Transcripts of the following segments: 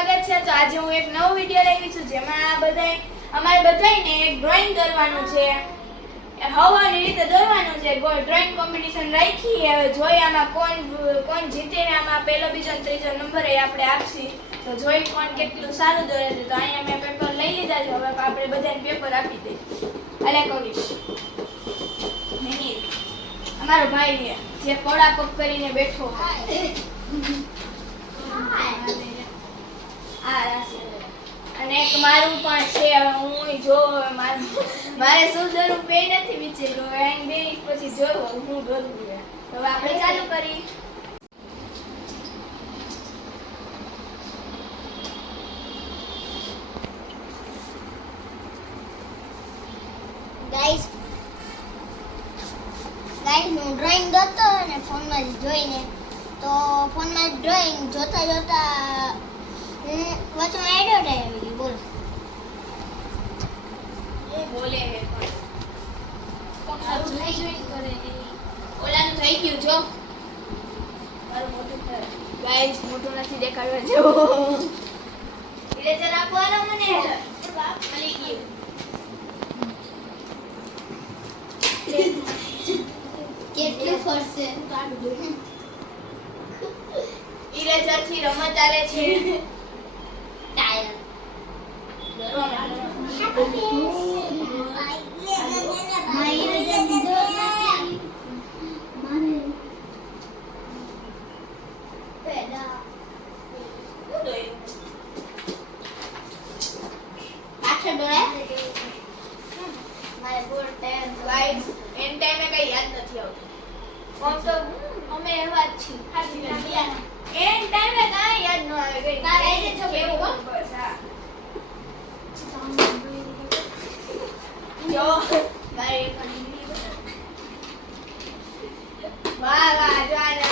સ્વાગત છે। તો આજે હું એક નવો વિડિયો લાવી છું જેમાં અમારે બધાયને એક ડ્રોઈંગ કરવાનું છે। હવાની રીતે દોરવાનું છે। ડ્રોઈંગ કોમ્પિટિશન રાખી। હવે જોઈએ આમાં કોણ જીતે ને આમાં પહેલો બીજો અને ત્રીજો નંબર એ આપણે આપશી। તો જોઈ કોણ કેટલું સારું દોરે છે। તો અહીંયા મેં પેપર લઈ લીધા છે। હવે આપણે બધાને પેપર આપી દઈએ। અલે કવિશ નહીં અમારો ભાઈ છે જે પોડા પગ કરીને બેઠો અને એક મારું પણ છે। હવે હું જો મારે શું દોરવું બે નથી વિચાર્યું। અહીં બે પછી જોયું હું દોરવું છે। તો હવે આપણે ચાલુ કરી। ગાઈસ હું ડ્રોઈંગ દોરતો અને ફોનમાં જોઈને તો ફોનમાં ડ્રોઈંગ જોતા વચમાં એડવર્ટાઈઝ આવી ગઈ। બોલ હું બોલે હે પણ ઓલાનું થઈ ગયું જો મારું મોટું થાય ગાઈસ મોટું નથી દેખાડવા જો એટલે જરા આપવાનો મને બાપ મળી ગયું। કેટલું ફરશે ઇરેઝર થી રમત ચાલે છે। ટાયર મારે બોર્ડ પેન ગાઈસ એન ટાઈમે કઈ યાદ નથી આવતું। કોણ તો અમે એવા જ છીએ ખાલી એન ટાઈમે કાઈ યાદ ન આવે કઈ તારે આઈને છો બેવું બસ હા જો મારે વાહ વાહ જો આને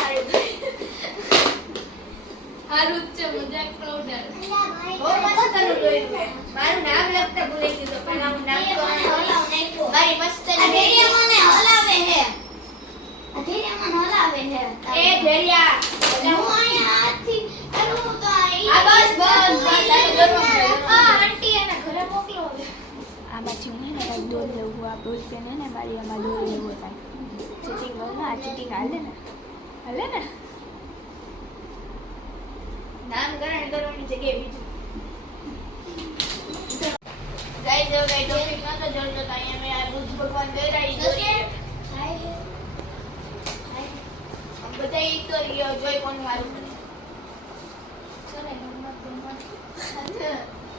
હારું છે મજાક નો ઉડાડ બહુ મસ્ત દોર્યું છે। મારું નામ લખતા ભૂલી ગયો પણ આનું નામ તો મારી મસ્ત અધેરિયા મને હલાવે હે એ ધેરિયા હું અહીંયા હાથથી કરું તો આ બસ આને દોરવાનું આંટી એને ઘરે મોકલો હવે આમાંથી હું ને કાઈ દોર લેવું આ બોલ પેન હે ને મારી આમાં દોર લેવું કાઈ ચીટિંગ બોલ ના ચીટિંગ હાલે ને નામકરણ કરવાની જગ્યાએ બીજું ગાઈસ જો ગાઈ ટોપિક નતો જોડતો તો અહીંયા મેં આ બુદ્ધ ભગવાન દોરાઈ દોરી બધા ઈ તો રહ્યો જોઈ કોણ મારું બને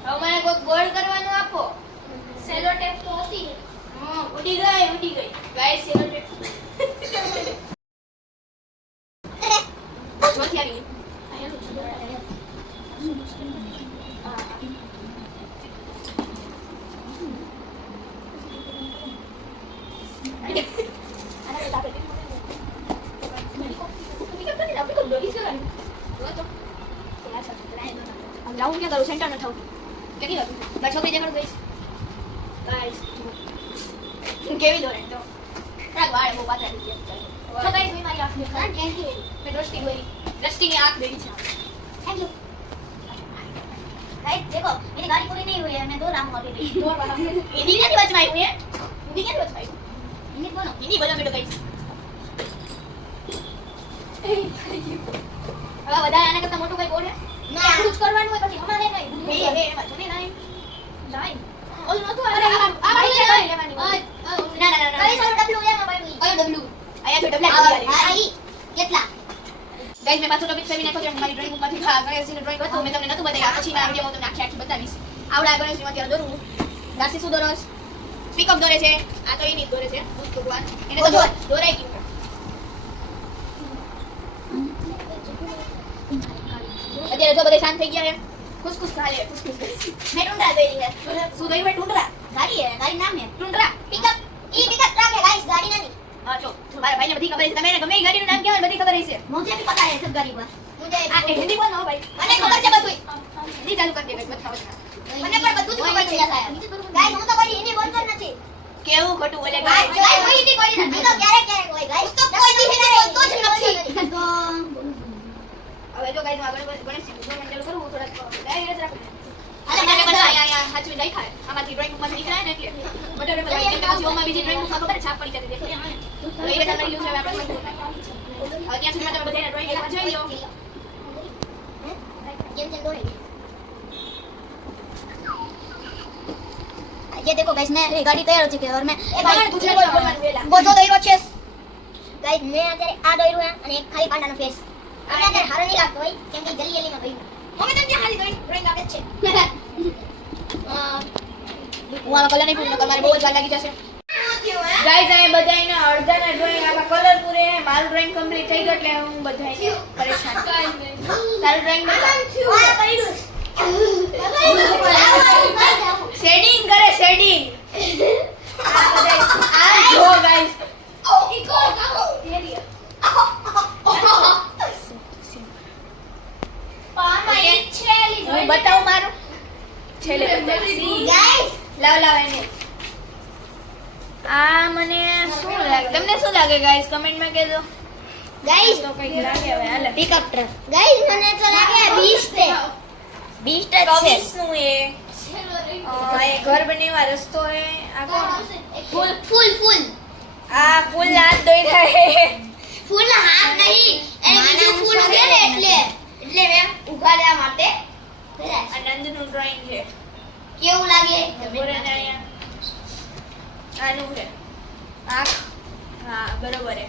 હવે મને કોઈ ગોળ કરવાનું આપો। સેલો ટેપ તો હતી હા ઉડી ગઈ ગાઈસ સેલો ટેપ જોથી આવી લાવું ક્યાં કરું સેન્ટર ન થાઉં કેટલી હતું મારી છોકરી દેખાડું ગઈશ ગાઈસ કેવી દોરે તો રાગ વાળ બહુ પાતળા થઈ ગયા તો ગાઈસ મેં મારી આંખ દેખાડી થેન્ક યુ મેં દ્રષ્ટિની આંખ બેઠી છે। थैंक यू गाइस देखो मेरी गाड़ी पूरी नहीं हुई है मैं 2 राम अभी भी हिंदी क्याંથી વચમાં આવ્યું હે હિન્દી ક્યાંથી વચમાં આવ્યું हिंदी बोलो હિન્દી બોલો બેટો ગાઈસ હવે વધારે આના કરતા મોટું કઈ બોલ હે ના આટલું જ કરવાનું હોય પછી અમારે નહીં એ એમાં જોને લાઈન ઓલ નતો અરે આ ભાઈ છે લેવાની ના કઈ સારું ડબલું એમાં પડ્યું કયો ડબલ્યુ આયા જો ડબલ્યુ આવી હા ઈ કેટલા ગાઈસ મેં પાછો ટોપિક ફેરવી નાખ્યો છે મારી ડ્રોઈંગ બુકમાંથી ગણેશજીનું ડ્રોઈંગ હતું મેં તમને નતું બતાવ્યા પછીના વિડિયોમાં તમને આખી બતાવીશ। આવડા ગણેશજીનું અત્યારે દોરું રાશિ શું દોરસ પિકઅપ દોરે છે આ તો એની દોરે છે બુદ્ધ ભગવાન એને તો દોરાઈ ગયું અત્યારે જો બધા શાંત થઈ ગયા છે ખુશ ખાલે ખુશ मैं टुंडरा गई है શું દઈ ભાઈ ટુંડરા गाड़ी है गाड़ी नाम है ટુંડરા पिकअप ई पिकअप ट्रक है गाइस गाड़ी नहीं હા જો મારા ભાઈને બધી ખબર છે તમે ગમે એ ગાડીનું નામ કહેવાય બધી ખબર છે मुझे भी पता है सब गाड़ी पर मुझे આ હિન્દી બોલ ના ભાઈ મને ખબર છે બધું હિન્દી ચાલુ કરી દે બતાવો મને પણ બધું જ ખબર છે ગાઈસ હું તો કોઈ હિન્દી બોલતો જ નથી કેવું ખોટું બોલે ગાઈસ કોઈ હિન્દી કોઈ નથી તો ક્યારેક હોય ગાઈસ તો કોઈ હિન્દી બોલતો જ નથી તો હવે જો ગાઈસ આગળ ગણેશજી ભગવાન મંડળ કરું થોડા સાચવી રાખ્યા છે. આમાંથી ડ્રોઈંગ બુકમાંથી નીકળાય ને એટલે બટર પેપર કેમ કે પછી ઓમાં બીજી ડ્રોઈંગ બુકમાં ખબર છે છાપ પડી જતી દેખાય તો એ બધા કરી લીધું છે હવે આપણે હવે ત્યાં સુધીમાં તમે બધાને ડ્રોઈંગ એકવાર જોઈ લો કેમ ચલ દોરે ये देखो गाइस मैं ये गाड़ी तैयार हो चुकी है और मैं बोझो दई રહ્યો છે ગાइस मैं અત્યારે આ દઈ રહ્યો અને એક ખાલી પાંડાનો ફેસ આપણે અત્યારે હારો નહીં લાગતો હોય કેમ કે જલ્દી જલ્દીમાં ભઈ અમે તો ત્યાં ખાલી ડ્રોઈંગ આવે છે હું આમાં કલર નહીં પૂરું તમારે બહુ જ વાર લાગી જશે ગાઈસ આ બધાયને અડધાના ડ્રોઈંગ આમાં કલર પૂરે મારું ડ્રોઈંગ કમ્પ્લીટ થઈ ગયું એટલે હું બધાયને પરેશાન તારું ડ્રોઈંગ બતા શેડિંગ કરે શેડિંગ આ જો ગાઈસ હું બતાવું મારું છેલ્લે બતાવી ગાઈસ લાવ એને આ મને શું લાગે તમને શું લાગે ગાઈસ કમેન્ટમાં કહેજો ગાઈસ તો કંઈક લાગે હવે હાલે પિકઅપ ટ્રક ગાઈસ મને તો લાગે 20 છે 20 જ છે કવિસનું એ એ ઘર બનેવા રસ્તો એ આ કોણ ફૂલ ફૂલ ફૂલ આ ફૂલ હાથ ધોઈ રહે ફૂલ હાથ નહીં એને બીજું ફૂલ છે ને એટલે મેં ઉભા રહેવા માટે આ નંદનું ડ્રોઈંગ છે કેવું લાગે બોરેને અહીંયા આનું છે આંખ હા બરોબર છે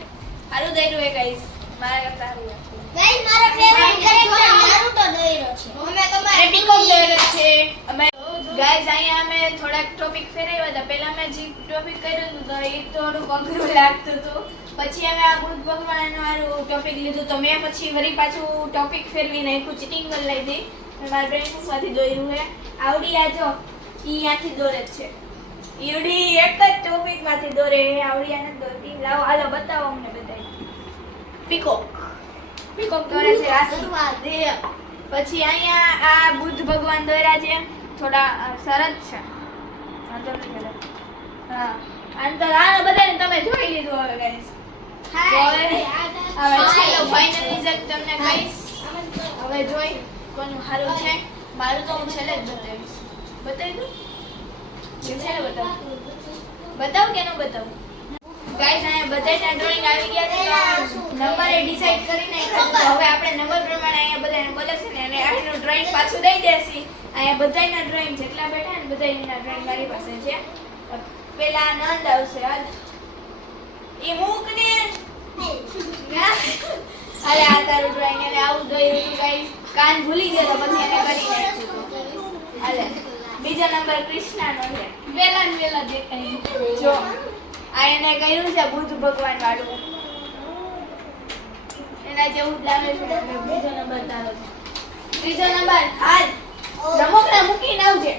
સારું દઈ હે ગાઈસ મારા કરતા સારું ગાઈસ મારો ફેવરિટ કેરેક્ટર નારુતો દોયરો છે અમે અને પીકોક દોરેલો છે અમે ગાઈસ અહીંયા અમે થોડાક ટોપિક ફેરવ્યા હતા પહેલા મેં જે ટોપિક કર્યું હતું તો એ થોડું અઘરું લાગતું હતું પછી અમે આ બુદ્ધ ભગવાન વાળું ટોપિક લીધું તો મેં પછી વળી પાછું ટોપિક ફેરવી નાખ્યું ચીટિંગ કરી લીધી મારા બ્રેઇનમાંથી દોર્યું છે આવડી આ જો ઈ આથી દોરે જ છે ઈવડી એક જ ટોપિકમાંથી દોરે આવડી આને દોરતી લાવો હાલો બતાવો અમને બધાય પીકોક દોરે છે રાશિ પછી અહીંયા આ બુદ્ધ ભગવાન દોર્યા છે થોડા સરસ છે હા અંતર આને બધાને તમે જોઈ લીધું હવે ગાઈસ હવે છેલ્લો ફાઇનલ રિઝલ્ટ તમને કહીશ હવે જોઈ કોનું સારું છે મારું તો હું છેલ્લે જ બતાવીશ બતાવી દઉં છેલ્લે બતાવ કે ન બતાવું ગાઈસ અહીંયા બધાના ડ્રોઈંગ આવી ગયા છે નંબરે ડિસાઈડ કરી નાખ્યા તો હવે આપણે નંબર પ્રમાણે અહીંયા બધાને બોલાશે ને અને આનું ડ્રોઈંગ પાછું દઈ દેસી અહીંયા બધાના ડ્રોઈંગ જેટલા બેઠા ને બધાના ડ્રોઈંગ મારી પાસે છે પેલા આનંદ આવશે હાલ એ મૂક ને અરે આ તારું ડ્રોઈંગ એને આવું દોર્યું હતું ગાઈસ કાન ભૂલી ગયો તો પછી એને કરી નાખ્યું હાલે બીજો નંબર કૃષ્ણાનો છે વેલા દેખાય જો આ એને કર્યું છે બુદ્ધ ભગવાન વાળું એના જેવું જ લાગે છે બીજો નંબર તારો ત્રીજો નંબર હાલ રમકડા મૂકીને આવજે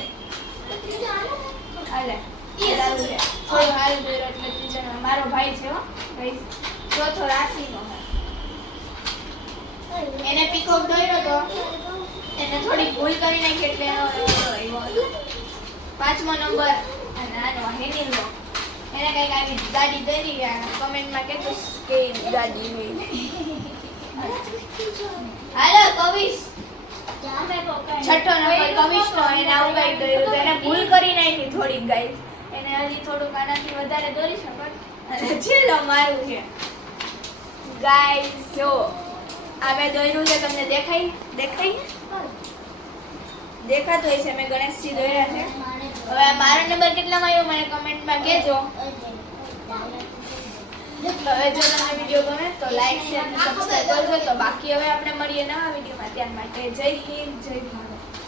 હાલે તારું છે થોડું હારું દોર્યો એટલે ત્રીજો નંબર મારો ભાઈ છે હો ભાઈ ચોથો રાશિનો એને પીકોક દોર્યો તો એને થોડી ભૂલ કરી નાખી એટલે એનો આવ્યો હતો પાંચમો નંબર અને આનો હેનિલનો એને કંઈક આવી ગાડી દઈ કમેન્ટમાં કહેજો કે ગાડી હોય હાલો કવિશ છઠ્ઠો નંબર કવિશનો એને આવું કંઈક દોર્યું તો એને ભૂલ કરી નાખી થોડીક ગાઈસ એને હજી થોડુંક આનાથી વધારે દોરી શકો અને છેલ્લો મારું છે ગાઈસ જો આ મેં દોર્યું છે તમને દેખાય દેખાતો હોય છે મેં ગણેશજી દોર્યા છે હવે મારો નંબર કેટલામાં આવ્યો મને કમેન્ટમાં કહેજો હવે જો તમને વિડીયો ગમે તો લાઈક શેર અને સબસ્ક્રાઇબ કરજો તો બાકી હવે આપણે મળીએ નવા વિડીયોમાં ત્યાર માટે જય હિન્દ જય ભારત